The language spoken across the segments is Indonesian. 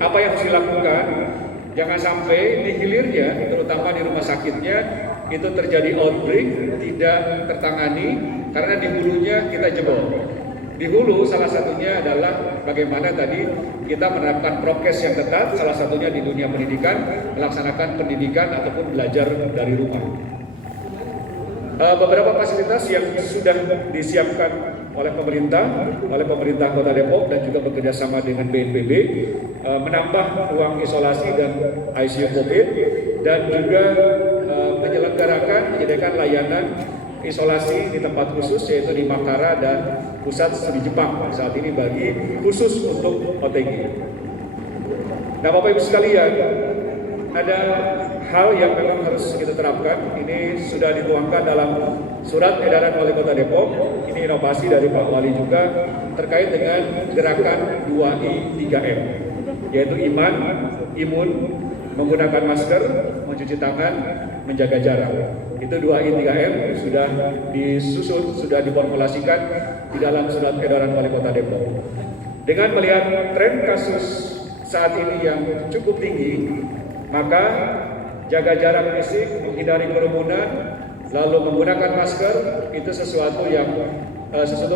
apa yang harus dilakukan. Jangan sampai di hilirnya, terutama di rumah sakitnya, itu terjadi outbreak, tidak tertangani, karena di hulunya kita jebol. Di hulu salah satunya adalah bagaimana tadi kita menerapkan prokes yang ketat, salah satunya di dunia pendidikan, melaksanakan pendidikan ataupun belajar dari rumah. Beberapa fasilitas yang sudah disiapkan oleh pemerintah Kota Depok dan juga bekerjasama dengan BNPB, menambah ruang isolasi dan ICU COVID, dan juga menyediakan layanan isolasi di tempat khusus yaitu di Makara dan pusat studi Jepang saat ini bagi khusus untuk OTG. Nah, Bapak Ibu sekalian, ada hal yang memang harus kita terapkan. Ini sudah dituangkan dalam surat edaran Wali Kota Depok. Ini inovasi dari Pak Wali juga terkait dengan gerakan 2I 3M, yaitu iman, imun, menggunakan masker, mencuci tangan, menjaga jarak. Itu 2I 3M sudah disusun, sudah diformulasikan di dalam surat edaran Wali Kota Depok. Dengan melihat tren kasus saat ini yang cukup tinggi, maka jaga jarak fisik, menghindari kerumunan, lalu menggunakan masker, itu sesuatu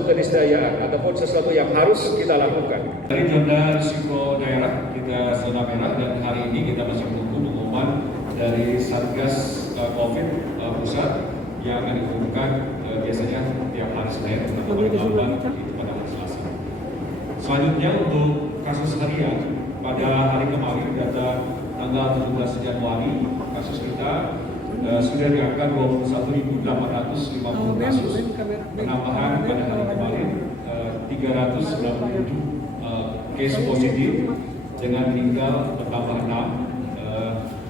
keniscayaan ataupun sesuatu yang harus kita lakukan. Dari zona risiko daerah kita zona merah, dan hari ini kita masih menunggu pengumuman dari Satgas COVID pusat yang akan diumumkan biasanya tiap hari Senin atau paling lambat itu pada hari Selasa. Selanjutnya untuk kasus harian pada hari kemarin data tanggal 17 Januari kasus kita sudah di angka 21.850 kasus, penambahan pada hari kemarin 397 case positif dengan meninggal bertambah 6.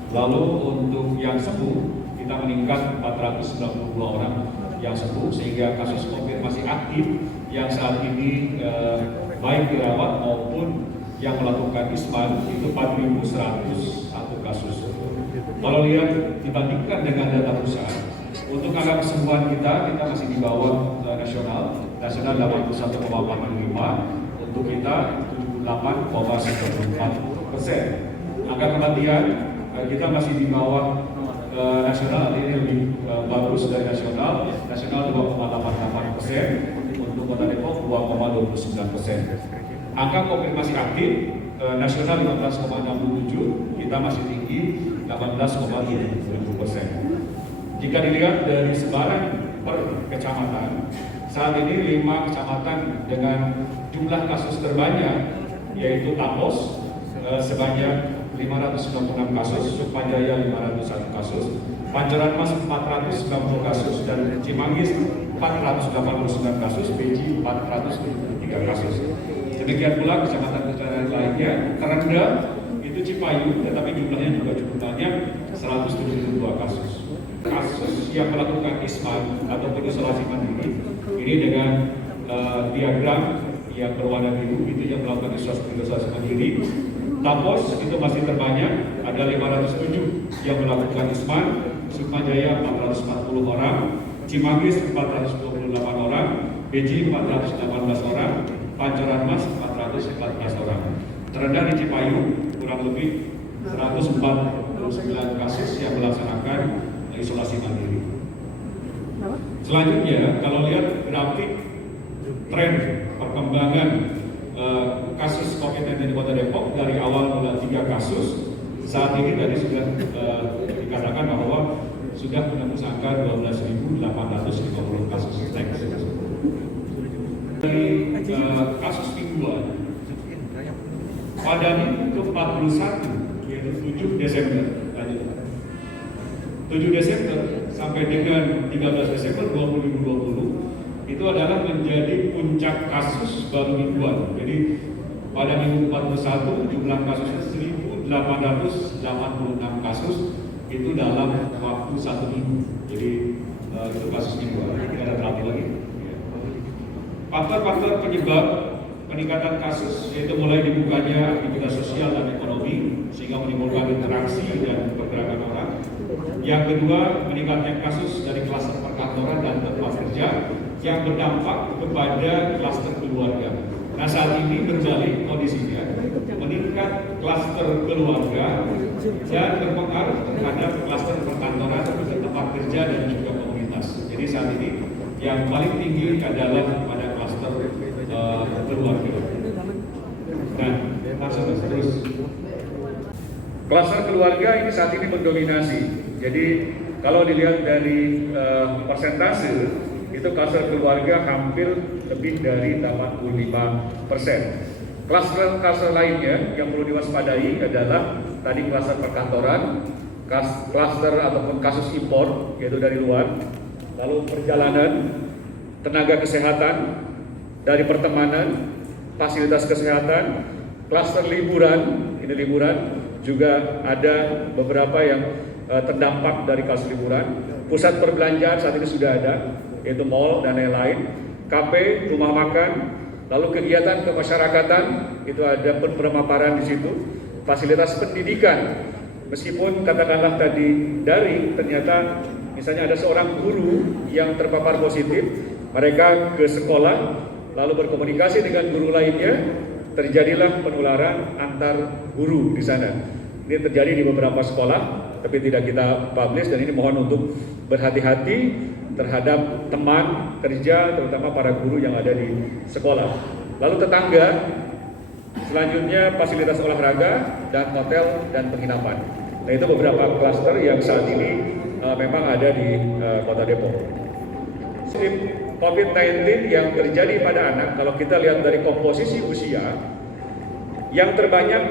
Lalu untuk yang sembuh kita meningkat 492 orang yang sembuh, sehingga kasus COVID masih aktif yang saat ini baik dirawat maupun yang melakukan isman itu 4.101 kasus. Kalau lihat dibandingkan dengan data pusat, untuk angka kesembuhan kita masih di bawah nasional 81,45, untuk kita 78,94%. Angka kematian kita masih di bawah nasional, ini lebih bagus dari nasional 2,88%, untuk Kota Depok 2,29%. Angka konfirmasi aktif nasional 15,67, kita masih tinggi 18,77%. Jika dilihat dari sebaran per kecamatan, saat ini 5 kecamatan dengan jumlah kasus terbanyak yaitu Tapos sebanyak 596 kasus, Sukmajaya 501 kasus, Pancoran Mas 490 kasus, dan Cimanggis 489 kasus, Beji 403 kasus. Demikian pula kecamatan-kecamatan lainnya terendah itu Cipayu, tetapi jumlahnya juga cukup banyak, 172 kasus. Kasus yang melakukan isman ataupun isolasi mandiri ini dengan diagram yang berwarna biru itu yang melakukan isolasi mandiri. Tapos itu masih terbanyak, ada 507 yang melakukan isman, Sukmajaya 440 orang, Cimanggis 428 orang, Beji 418 orang, Pancoran Mas 414 orang. Terendah di Cipayu kurang lebih 149 kasus yang melaksanakan isolasi mandiri. Selanjutnya, kalau lihat grafik tren perkembangan kasus COVID-19 di Kota Depok dari awal mula 3 kasus, saat ini tadi sudah dikatakan bahwa sudah menembus angka 12.850 kasus. Dari kasus mingguan pada minggu ke-41 yaitu 7 Desember 7 Desember sampai dengan 13 Desember 2020 itu adalah menjadi puncak kasus baru mingguan. Jadi pada minggu 41 jumlah kasusnya 1.886 kasus itu dalam waktu 1 minggu. Jadi itu kasus mingguan, tidak ada terapi lagi. Faktor-faktor penyebab peningkatan kasus yaitu mulai dibukanya aktivitas sosial dan ekonomi sehingga menimbulkan interaksi dan pergerakan orang. Yang kedua, meningkatnya kasus dari klaster perkantoran dan tempat kerja yang berdampak kepada klaster keluarga. Nah saat ini berbalik kondisinya, meningkat klaster keluarga dan berpengaruh terhadap klaster perkantoran, tempat kerja dan juga komunitas. Jadi saat ini yang paling tinggi adalah pada klaster keluarga. Nah, maksudnya terus. Klaster keluarga ini saat ini mendominasi. Jadi kalau dilihat dari persentase, itu klaster keluarga hampir lebih dari 85%. Klaster lainnya yang perlu diwaspadai adalah tadi klaster perkantoran, klaster ataupun kasus impor yaitu dari luar, lalu perjalanan, tenaga kesehatan, dari pertemanan, fasilitas kesehatan, klaster liburan, ini liburan juga ada beberapa yang terdampak dari klaster liburan. Pusat perbelanjaan saat ini sudah ada, yaitu mall dan lain-lain, kafe, rumah makan, lalu kegiatan kemasyarakatan itu ada pemaparan di situ, fasilitas pendidikan, meskipun katakanlah tadi dari ternyata misalnya ada seorang guru yang terpapar positif, mereka ke sekolah lalu berkomunikasi dengan guru lainnya, terjadilah penularan antar guru di sana. Ini terjadi di beberapa sekolah, tapi tidak kita publish, dan ini mohon untuk berhati-hati terhadap teman kerja, terutama para guru yang ada di sekolah. Lalu tetangga, selanjutnya fasilitas olahraga dan hotel dan penginapan. Nah itu beberapa klaster yang saat ini memang ada di Kota Depok. COVID-19 yang terjadi pada anak, kalau kita lihat dari komposisi usia, yang terbanyak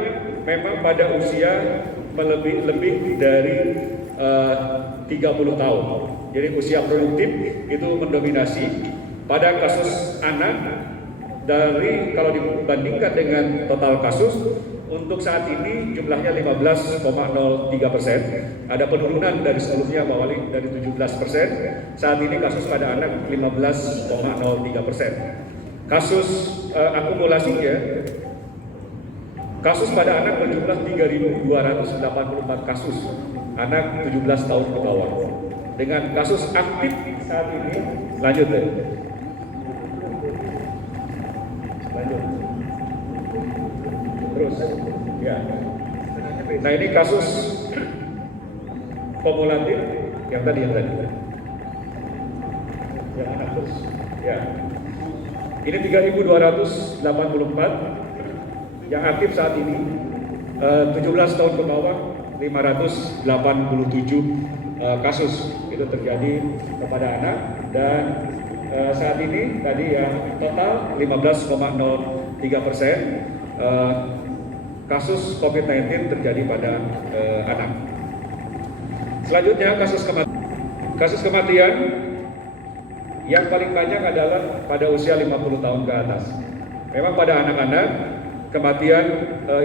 memang pada usia lebih dari 30 tahun. Jadi usia produktif itu mendominasi. Pada kasus anak, dari kalau dibandingkan dengan total kasus, untuk saat ini jumlahnya 15,03%. Ada penurunan dari sebelumnya Mawali dari 17%. Saat ini kasus pada anak 15,03%. Kasus akumulasinya, kasus pada anak berjumlah 3.284 kasus, anak 17 tahun ke bawah. Dengan kasus aktif saat ini, lanjut deh. Lanjut. Terus, ya. Nah ini kasus kumulatif yang tadi. Yang anak terus, ya. Ini 3.284 yang aktif saat ini, 17 tahun ke bawah 587 kasus itu terjadi kepada anak, dan saat ini tadi yang total 15,03% kasus COVID-19 terjadi pada anak. Selanjutnya kasus kematian yang paling banyak adalah pada usia 50 tahun ke atas. Memang pada anak-anak kematian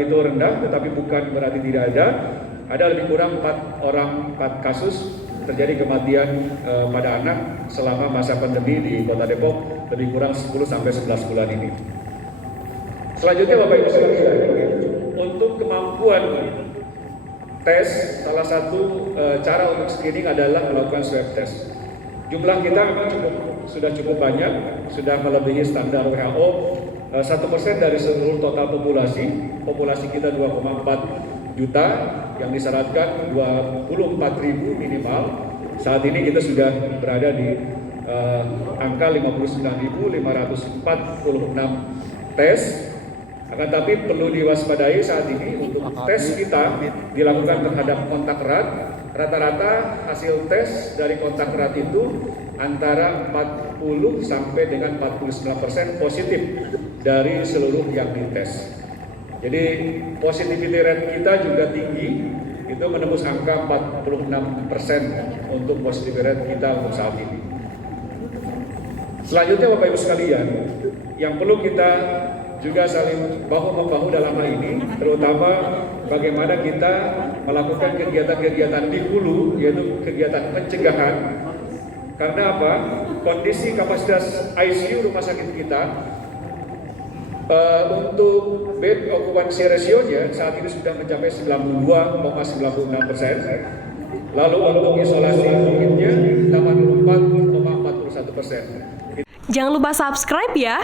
itu rendah, tetapi bukan berarti tidak ada. Ada lebih kurang 4 kasus terjadi kematian pada anak selama masa pandemi di Kota Depok, lebih kurang 10-11 bulan ini. Selanjutnya Bapak Ibu sekalian, untuk kemampuan tes, salah satu cara untuk screening adalah melakukan swab test. Jumlah kita memang sudah cukup banyak, sudah melebihi standar WHO. 1% dari seluruh total populasi kita 2,4 juta, yang disyaratkan 24.000 minimal. Saat ini kita sudah berada di angka 59.546 tes. Akan tapi perlu diwaspadai saat ini untuk tes kita dilakukan terhadap kontak erat. Rata-rata hasil tes dari kontak erat itu antara 40 sampai dengan 49% positif dari seluruh yang dites. Jadi positivity rate kita juga tinggi, itu menembus angka 46% untuk positivity rate kita untuk saat ini. Selanjutnya Bapak Ibu sekalian, yang perlu kita juga saling bahu-membahu dalam hal ini, terutama bagaimana kita melakukan kegiatan-kegiatan di hulu, yaitu kegiatan pencegahan. Karena apa? Kondisi kapasitas ICU rumah sakit kita untuk bed occupancy ratio-nya saat ini sudah mencapai 92,96%. Lalu untuk isolasi COVID-nya 84,41%. Jangan lupa subscribe ya.